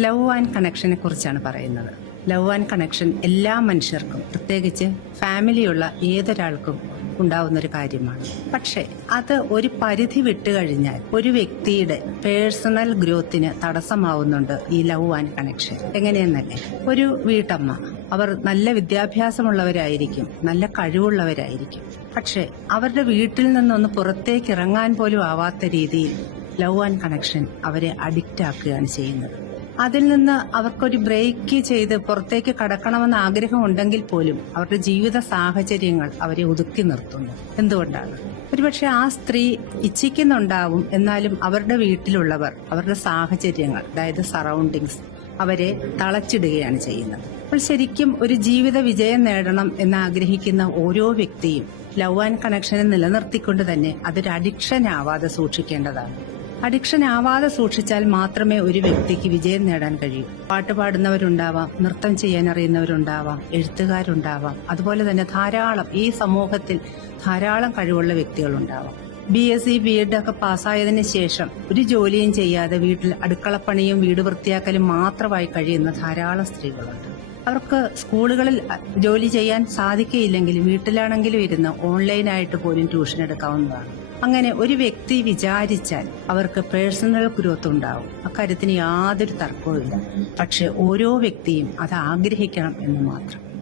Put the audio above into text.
Love and കണക്ഷനെ കുറിച്ചാണ് പറയുന്നത്. Love and connection എല്ലാ മനുഷ്യർക്കും, പ്രത്യേകിച്ച് ഫാമിലിയുള്ള ഏതൊരാൾക്കും ഉണ്ടാവുന്നൊരു കാര്യമാണ്. പക്ഷെ അത് ഒരു പരിധി വിട്ടുകഴിഞ്ഞാൽ ഒരു വ്യക്തിയുടെ പേഴ്സണൽ ഗ്രോത്തിന് തടസ്സമാവുന്നുണ്ട് ഈ ലവ് ആൻഡ് കണക്ഷൻ. എങ്ങനെയെന്നല്ലേ, ഒരു വീട്ടമ്മ, അവർ നല്ല വിദ്യാഭ്യാസമുള്ളവരായിരിക്കും, നല്ല കഴിവുള്ളവരായിരിക്കും. പക്ഷെ അവരുടെ വീട്ടിൽ നിന്നൊന്ന് പുറത്തേക്ക് ഇറങ്ങാൻ പോലും ആവാത്ത രീതിയിൽ ലവ് ആൻഡ് കണക്ഷൻ അവരെ അഡിക്റ്റ് ആക്കുകയാണ് ചെയ്യുന്നത്. അതിൽ നിന്ന് അവർക്കൊരു ബ്രേക്ക് ചെയ്ത് പുറത്തേക്ക് കടക്കണമെന്ന് ആഗ്രഹമുണ്ടെങ്കിൽ പോലും അവരുടെ ജീവിത സാഹചര്യങ്ങൾ അവരെ ഒതുക്കി നിർത്തുന്നു. എന്തുകൊണ്ടാണ്? ഒരുപക്ഷെ ആ സ്ത്രീ ഇച്ഛിക്കുന്നുണ്ടാവും, എന്നാലും അവരുടെ വീട്ടിലുള്ളവർ, അവരുടെ സാഹചര്യങ്ങൾ, അതായത് സറൗണ്ടിങ്സ്, അവരെ തളച്ചിടുകയാണ് ചെയ്യുന്നത്. അപ്പോൾ ശരിക്കും ഒരു ജീവിത വിജയം നേടണം എന്ന് ആഗ്രഹിക്കുന്ന ഓരോ വ്യക്തിയും ലവ് ആൻഡ് കണക്ഷനെ നിലനിർത്തിക്കൊണ്ട് തന്നെ അതൊരു അഡിക്ഷൻ ആവാതെ സൂക്ഷിക്കേണ്ടതാണ്. അഡിക്ഷൻ ആവാതെ സൂക്ഷിച്ചാൽ മാത്രമേ ഒരു വ്യക്തിക്ക് വിജയം നേടാൻ കഴിയൂ. പാട്ട് പാടുന്നവരുണ്ടാവാം, നൃത്തം ചെയ്യാൻ അറിയുന്നവരുണ്ടാവാം, എഴുത്തുകാരുണ്ടാവാം, അതുപോലെ തന്നെ ഈ സമൂഹത്തിൽ ധാരാളം കഴിവുള്ള വ്യക്തികളുണ്ടാവാം. BSc BEd ഒക്കെ പാസ്സായതിനു ശേഷം ഒരു ജോലിയും ചെയ്യാതെ വീട്ടിൽ അടുക്കളപ്പണിയും വീട് വൃത്തിയാക്കലും മാത്രമായി കഴിയുന്ന ധാരാളം സ്ത്രീകളുണ്ട്. അവർക്ക് സ്കൂളുകളിൽ ജോലി ചെയ്യാൻ സാധിക്കുകയില്ലെങ്കിൽ വീട്ടിലാണെങ്കിലും ഇരുന്ന് ഓൺലൈനായിട്ട് പോലും ട്യൂഷൻ എടുക്കാവുന്നതാണ്. അങ്ങനെ ഒരു വ്യക്തി വിചാരിച്ചാൽ അവർക്ക് പേഴ്സണൽ ഗ്രോത്ത് ഉണ്ടാവും. അക്കാര്യത്തിന് യാതൊരു തർക്കവുമില്ല. പക്ഷെ ഓരോ വ്യക്തിയും അത് ആഗ്രഹിക്കണം എന്ന് മാത്രം.